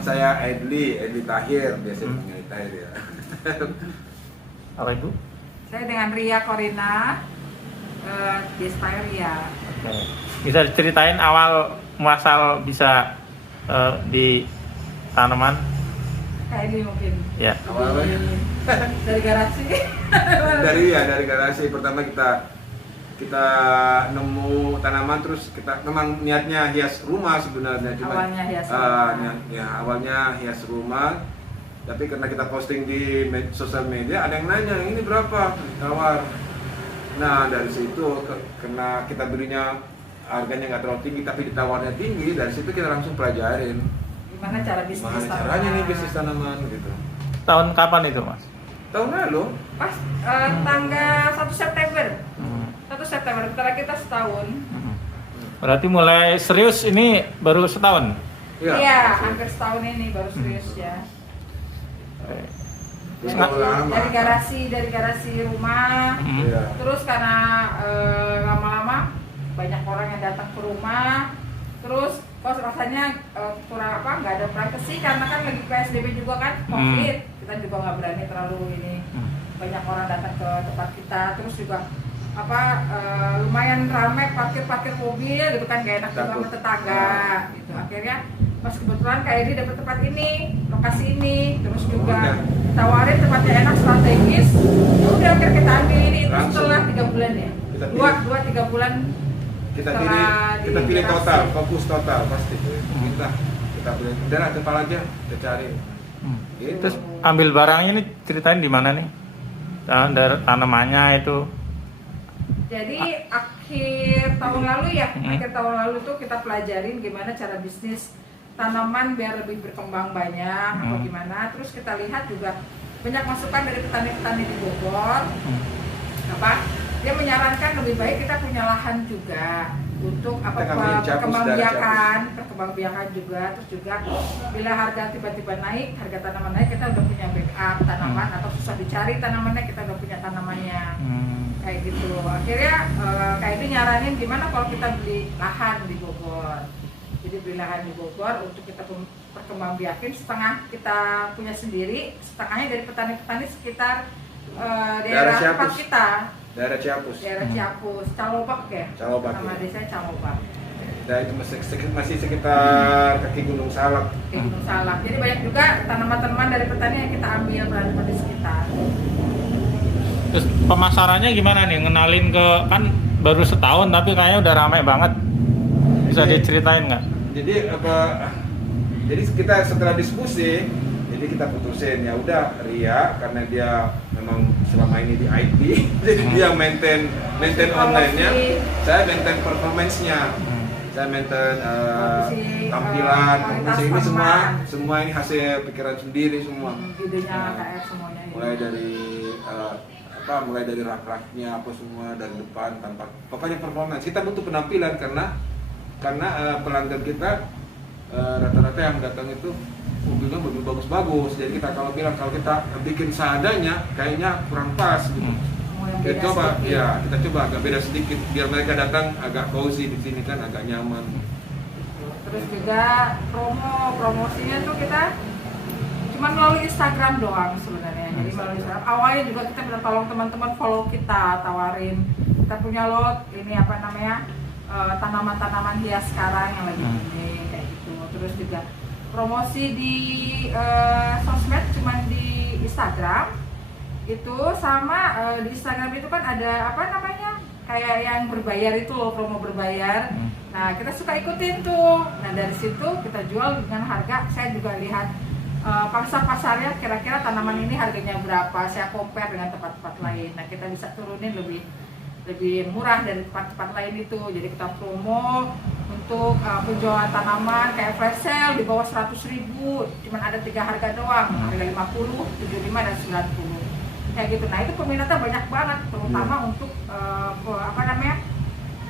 Nama saya Edli Tahir, biasa Hmm. dipanggil Tahir ya. Apa Ibu? Saya dengan Ria Corina, Desta Ria. Oke. Bisa diceritain awal muasal bisa di tanaman? Kayak ini mungkin. Ya. Awalnya Dari garasi. dari garasi. Pertama kita nemu tanaman, terus kita memang niatnya hias rumah sebenarnya, cuma Awalnya hias rumah. awalnya hias rumah, tapi karena kita posting di sosial media ada yang nanya ini berapa tawar. Nah dari situ karena kita belinya harganya nggak terlalu tinggi tapi ditawarnya tinggi, dari situ kita langsung pelajarin Gimana cara bisnis gimana tanaman. caranya nih bisnis tanaman gitu. Tahun kapan itu Mas? Tahun lalu Pas tanggal 1 September. Hmm. 1 September, setelah kita setahun. Hmm. Berarti mulai serius ini baru setahun? Iya, hampir setahun ini baru serius ya. Terus Nggak- lama. Dari garasi rumah. Hmm. Iya. Terus karena lama-lama banyak orang yang datang ke rumah, terus kok rasanya kurang nggak ada privacy karena kan lagi PSBB juga kan, COVID, kita juga nggak berani terlalu ini. Banyak orang datang ke tempat kita, terus juga lumayan ramai parkir mobil gitu kan, gak enak juga sama tetangga gitu. Akhirnya pas kebetulan Kak Edi dapat tempat ini, lokasi ini, terus juga tawarin tempatnya enak, strategis. Ya udah akhirnya kita ambil ini itu Langsung. setelah 3 bulan ya. Kita 2-3 bulan kita setelah pilih direlokasi. total, fokus total pasti. Kita pilih, udahlah tempal aja, kita cari. Gitu. Terus ambil barangnya ini ceritain di mana nih? Dari tanamannya itu. Jadi akhir tahun lalu ya, Hmm. akhir tahun lalu tuh kita pelajarin gimana cara bisnis tanaman biar lebih berkembang banyak atau gimana. Terus kita lihat juga banyak masukan dari petani-petani di Bogor. Dia menyarankan lebih baik kita punya lahan juga untuk Kita ngambil capus, perkembangbiakan juga. Terus juga bila harga tiba-tiba naik, harga tanaman naik, kita udah punya backup tanaman, atau susah dicari tanamannya, kita udah punya tanamannya. Kayak gitu. Akhirnya kayak itu nyaranin gimana kalau kita beli lahan di Bogor. Jadi beli lahan di Bogor untuk kita perkembangbiakin, setengah kita punya sendiri, setengahnya dari petani-petani sekitar daerah tempat kita. Daerah Ciapus. Daerah Ciapus, Calobak ya. Calobak, Nama ya. desanya Calobak. Nah itu masih sekitar kaki Gunung Salak. Di Gunung Salak. Jadi banyak juga tanaman-tanaman dari petani yang kita ambil berada di sekitar. Terus pemasarannya gimana nih? Ngenalin ke, kan baru setahun tapi kayaknya udah ramai banget. Bisa diceritain nggak? Jadi kita setelah diskusi, jadi kita putusin ya udah Ria karena dia memang selama ini di IT, jadi dia maintain online-nya, saya maintain performance-nya, saya maintain tampilan, ini semua ini hasil pikiran sendiri semua. Idenya KR semuanya. Mulai dari rak-raknya apa semua dari depan tampak, pokoknya performance. Kita butuh penampilan karena pelanggan kita rata-rata yang datang itu mobilnya mobil bagus-bagus, jadi kita kalau kita bikin seadanya kayaknya kurang pas gitu. Kita coba agak beda sedikit biar mereka datang agak cozy di sini kan, agak nyaman. Terus juga promosinya tuh kita cuma melalui Instagram doang sebenarnya. Jadi melalui Instagram. Awalnya juga kita minta tolong teman-teman follow kita, tawarin kita punya lot ini tanaman-tanaman hias sekarang yang lagi booming kayak gitu. Terus juga promosi di sosmed cuma di Instagram itu, sama di Instagram itu kan ada kayak yang berbayar itu loh, promo berbayar. Nah kita suka ikutin tuh. Nah dari situ kita jual dengan harga, saya juga lihat pasarnya kira-kira tanaman ini harganya berapa, saya compare dengan tempat-tempat lain. Nah kita bisa turunin lebih murah dari tempat-tempat lain itu. Jadi kita promo untuk penjualan tanaman kayak flash sale di bawah 100.000, cuman ada 3 harga doang, harga 50, 75 dan 90 kayak gitu. Nah itu peminatnya banyak banget, terutama untuk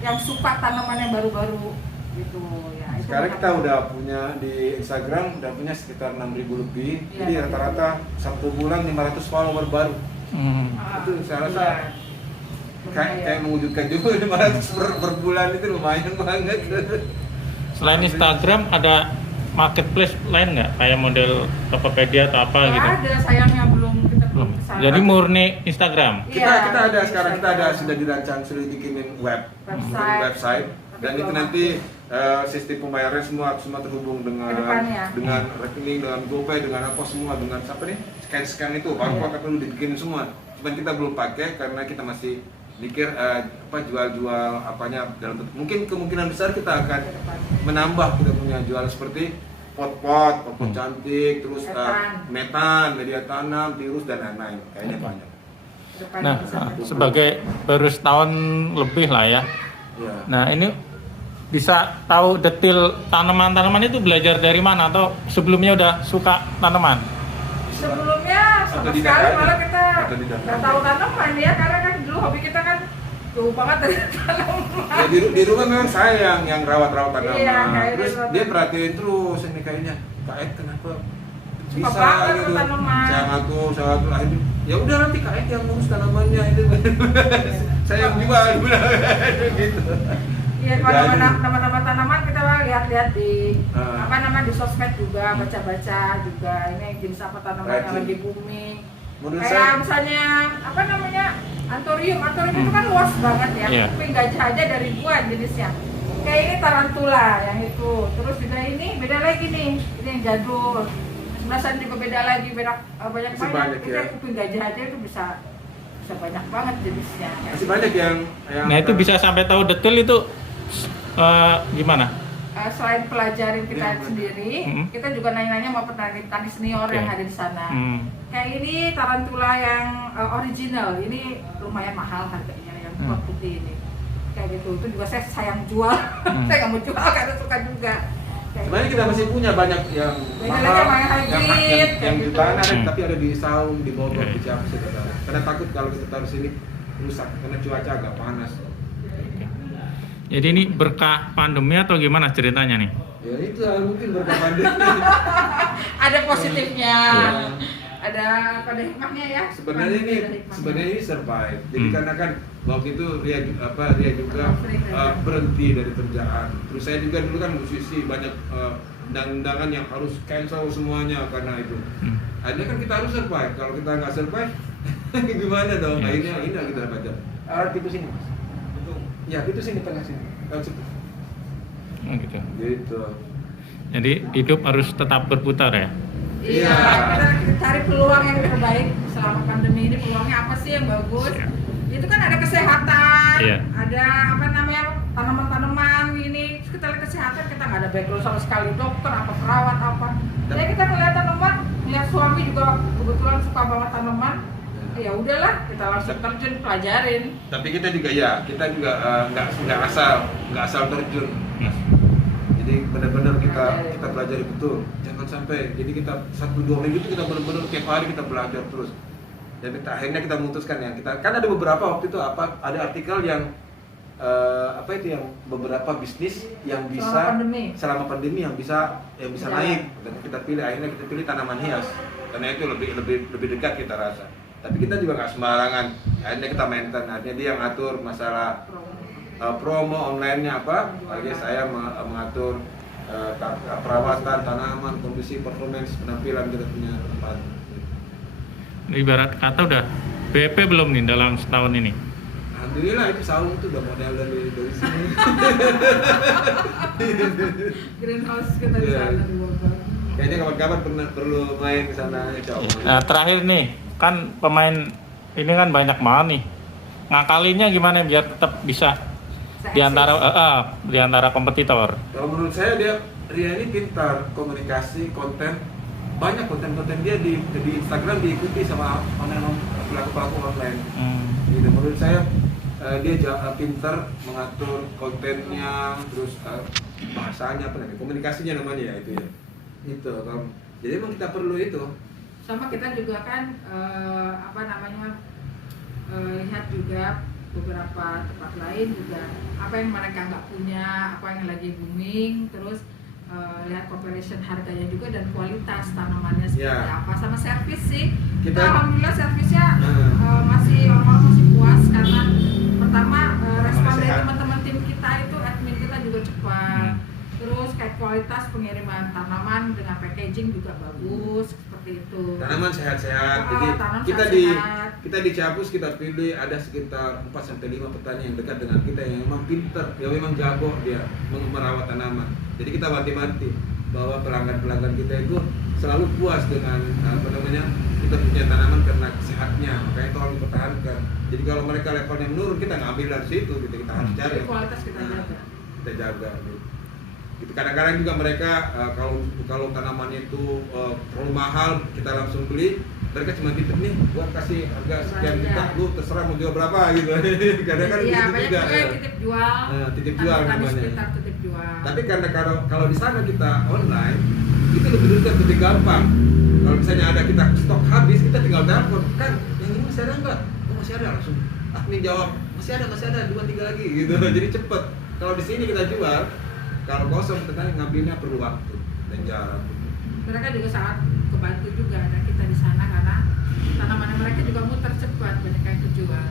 yang suka tanaman yang baru-baru gitu ya. Sekarang kita udah punya di Instagram sekitar 6.000 lebih. Jadi rata-rata 1 bulan 500 follower baru. Itu saya rasa kayak mewujudkan juga 500 per bulan, itu lumayan banget. Selain Instagram ada marketplace lain nggak? Kayak model Tokopedia atau apa Nggak gitu? ada, sayangnya kita belum Belum. kesana. Jadi murni Instagram. Iya, Kita ada sekarang, kita ada Instagram. sudah dirancang, sudah dibikinin website dan itu belum nanti sistem pembayaran semua terhubung dengan Kedepannya. dengan rekening, dengan GoPay, dengan apa semua, dengan apa nih scan itu barcode apa dulu dibikinin semua. Cuman kita belum pakai karena kita masih mikir apa jual apanya dalam bentuk. Mungkin kemungkinan besar kita akan menambah kita punya jual seperti pot cantik, terus metan, media tanam, virus dan lain-lain. Kayaknya banyak. Kedepannya Nah, bisa ada. sebagai baru setahun lebih lah ya. Ya. Nah, ini bisa tahu detail tanaman-tanaman itu belajar dari mana atau sebelumnya udah suka tanaman? Sebelumnya sama Atau di sekali daerah malah aja. kita Atau di daerah. nggak tahu tanaman ya, karena kan dulu hobi kita kan jauh banget dari tanaman. Ya, di rumah memang saya yang rawat tanaman. Iya, kayak Terus rawat dia tanaman. perhatiin terus ini kayaknya Kak Ed kenapa Suka bisa banget gitu. ke tanaman. Saya ngatur akhirnya ya udah nanti Kak Ed yang ngurus tanamannya itu. Saya yang jual gitu. Iya, kalau nama-nama tanaman kita lihat-lihat di di sosmed juga, Hmm. baca-baca juga ini jenis apa tanaman yang Rajin. lagi booming. Menurut Kayak saya misalnya antorium itu kan luas banget ya. Iya. Kuping gajah aja ada ribuan jenisnya. Kayak ini tarantula yang itu. Terus juga ini beda lagi nih. Ini yang jadul. Sebelah sana juga beda lagi, banyak Masih banyak, Kita ya. kuping gajah aja itu bisa banyak banget jenisnya. masih banyak yang Nah, itu bisa sampai tahu detail itu gimana? Selain pelajarin kita Iya, sendiri, Mm-hmm. kita juga nanya-nanya sama petani senior Oke. yang ada di sana. Kayak ini tarantula yang original, ini lumayan mahal harganya yang pot putih ini. Kayak gitu, itu juga saya sayang jual. Saya nggak mau jual karena suka juga. Kayak sebenarnya gitu. kita masih punya banyak yang Banyak mahal, lagi yang hybrid, yang kayak gitu. jutaan ada, Hmm. tapi ada di Saung, di Bogor, Oke. di Ciamis itu ada. Karena takut kalau kita taruh sini rusak karena cuaca agak panas. Jadi ini berkah pandemi atau gimana ceritanya nih? Ya itu mungkin berkah pandemi. Ada positifnya, Iya. ada hikmahnya ya. Sebenarnya Ada hikmahnya. ini survive. Jadi karena kan waktu itu Ria juga berhenti dari kerjaan. Terus saya juga dulu kan musisi, banyak undang-undangan yang harus cancel semuanya karena itu. Akhirnya kan kita harus survive. Kalau kita nggak survive, gimana dong? Iya. Akhirnya ini kita baca. Pintu sini, Mas. Ya, pintu sini tengah sini. Oh, gitu. Gitu. Jadi hidup harus tetap berputar ya. Iya, Iya. kita cari peluang yang terbaik selama pandemi ini. Peluangnya apa sih yang bagus? Iya. Itu kan ada kesehatan, Iya. ada tanaman-tanaman ini. Terus kita lihat kesehatan, kita nggak ada background sama sekali dokter, apa perawat apa. Jadi kita ngeliat tanaman, lihat suami juga kebetulan suka banget tanaman. Ya udahlah, kita langsung terjun pelajarin. Tapi kita juga nggak asal terjun. Jadi benar-benar kita pelajari betul. Jangan sampai. Jadi kita 1-2 minggu itu kita benar-benar tiap hari kita belajar terus. Dan akhirnya kita memutuskan ya kita kan ada beberapa waktu itu ada artikel yang yang beberapa bisnis yang bisa selama pandemi yang bisa naik. Dan kita pilih tanaman hias karena itu lebih dekat kita rasa. Tapi kita juga nggak sembarangan. Akhirnya kita maintain. Akhirnya dia yang ngatur masalah promo online-nya apa. Lagi saya mengatur perawatan tanaman, kondisi performance penampilan kita punya tempat. Ibarat kata udah BP belum nih dalam setahun ini? Alhamdulillah itu Saung itu udah model dari sini. Greenhouse kita di Iya. sana di Bogor. Kayaknya kapan-kapan perlu main ke sana coba. Nah, terakhir nih, kan pemain ini kan banyak banget nih. Ngakalinya gimana biar tetap bisa di antara kompetitor? Kalau menurut saya Ria ini pintar komunikasi, konten, banyak konten dia di Instagram diikuti sama pelaku online. Gitu. Menurut saya dia pintar mengatur kontennya, terus bahasanya komunikasinya namanya ya itu ya. Itu jadi emang kita perlu itu. Sama kita juga kan lihat juga beberapa tempat lain juga apa yang mereka nggak punya, apa yang lagi booming, terus lihat comparison harganya juga dan kualitas tanamannya seperti apa, sama servis sih. Kita alhamdulillah servisnya orang-orang masih puas karena pertama respon dari teman-teman tim kita itu admin kita juga cepat. Terus kayak kualitas pengiriman tanaman dengan packaging juga bagus seperti itu. Tanaman sehat-sehat. Jadi Tanaman kita sehat-sehat. kita di Ciapus kita pilih ada sekitar 4 sampai 5 petani yang dekat dengan kita yang memang pinter, yang memang jago dia merawat tanaman. Jadi kita wanti-wanti bahwa pelanggan-pelanggan kita itu selalu puas dengan kita punya tanaman karena sehatnya, makanya itu harus dipertahankan. Jadi kalau mereka levelnya menurun, kita ngambil dari situ, gitu. Kita harus cari. Jadi kualitas kita jaga. Kita jaga. Gitu. Itu kadang-kadang juga mereka kalau tanamannya itu terlalu mahal, kita langsung beli, mereka cuma titip nih, gua kasih harga sekian juta, lu terserah mau jual berapa gitu. Kadang-kadang Iya, begitu banyak juga. juga yang titip jual. Titip jual Tani namanya. sekitar titip jual. Tapi karena kalau di sana kita online, itu lebih dekat, lebih gampang. Kalau misalnya ada kita stok habis, kita tinggal telepon, kan yang ini masih ada enggak? Oh masih ada, langsung admin jawab, masih ada 2-3 lagi gitu. Jadi cepet. Kalau di sini kita jual, kalau kosong kita ngambilnya perlu waktu dan jarak. Mereka juga sangat kebantu juga ada kita di sana karena tanaman mereka juga muter cepat, banyak yang kejual.